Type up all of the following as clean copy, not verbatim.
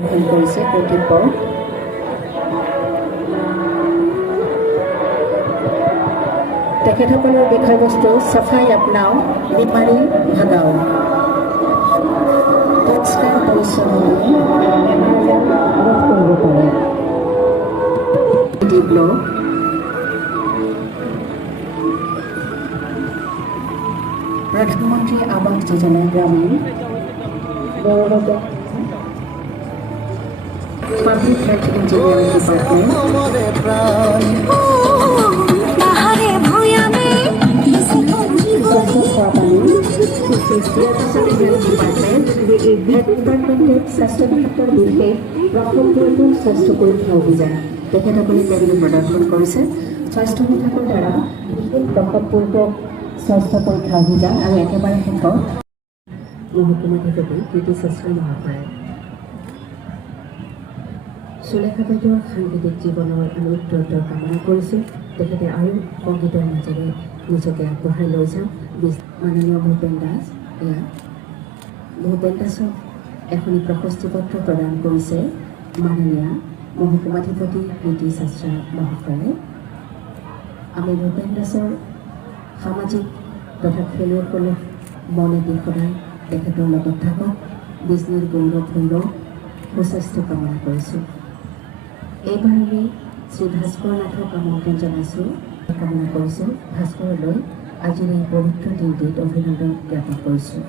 কৰিছে কৰ্তৃত্ব তেখেতসকলৰ বিষয়বস্তু চাফাই আপনাও বেমাৰী ভাগাও পৰিষ্কাৰ পৰিচ্ছন্নতাই বেমাৰ আজাৰ ৰোধ কৰিব পাৰে प्रधानमंत्री आवास योजना ग्रामीण पब्लिक हेल्थ इंजीनियरिंग डिपार्टमेंट स्वास्थ्य विभागৰ বিশেষ প্ৰকল্পটো স্বাস্থ্য পৰীক্ষা অভিযান তেখেতসকলে বেগী প্ৰদৰ্শন কৰিছে স্বাস্থ্য বিভাগৰ দ্বাৰা বিশেষ প্ৰকল্পপূৰ্বক স্বাস্থ্য পৰীক্ষা অভিযান আৰু একেবাৰে শেষত মহকুমাধিপতি প্ৰীতি শাস্ত্ৰী মহাশয়ে সুলেখা বাইদেউৰ সাংগীতিক জীৱনৰ আমি উত্তৰোত্তৰ কামনা কৰিছোঁ তেখেতে আৰু সংগীতৰ মাজেৰে নিজকে আগবঢ়াই লৈ যাওঁ মাননীয় ভূপেন দাস ভূপেন দাসক এখনি প্ৰশস্তি পত্ৰ প্ৰদান কৰিছে মাননীয় মহকুমাধিপতি প্ৰীতি শাস্ত্ৰী মহাশয়ে আমি ভূপেন দাসৰ সামাজিক তথা খেলুৱৈসকলক মনে দি সদায় তেখেতৰ লগত থাকক বিজনেছ গৌৰৱ গৌৰৱ সুস্বাস্থ্য কামনা কৰিছোঁ এইবাৰ আমি শ্ৰী ভাস্কৰ নাথক আমন্ত্ৰণ জনাইছোঁ কামনা কৰিছোঁ ভাস্কৰলৈ আজিৰ এই পবিত্ৰ দিনটিত অভিনন্দন জ্ঞাপন কৰিছোঁ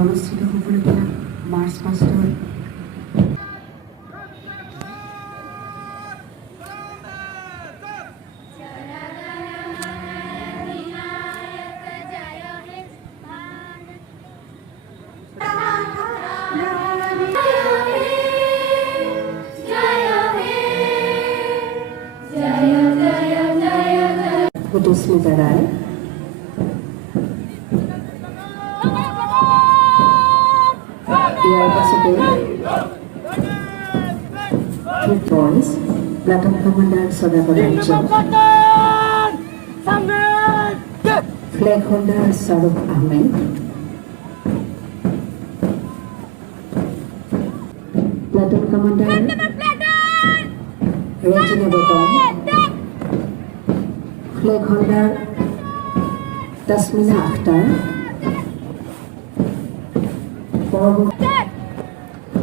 অনুষ্ঠিত হ'বলগীয়া মাৰ্চ পাষ্টৰ স্মিতা ৰায় boys, Platoon Commander Sadabar Rancho, Flag Holder Saruk Ahmed, Platoon Commander Regina Beton, Flag Holder Tasmina Akhtar,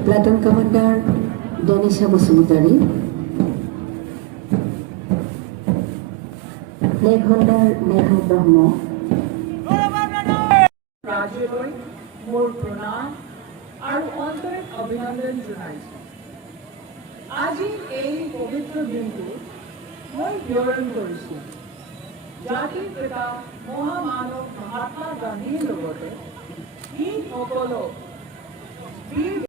Platoon Commander Denisha Busumutari, Flag Holder Neha Brahmo, Rajyলৈ মোৰ প্ৰণাম আৰু অন্তৰত অভিনন্দন জনাইছোঁ। আজি এই পবিত্ৰ দিনটো মই বিৱৰণ কৰিছোঁ। জাতিৰ পিতা মহামানৱ মহাত্মা গান্ধীৰ লগতে ই সকলো বীৰ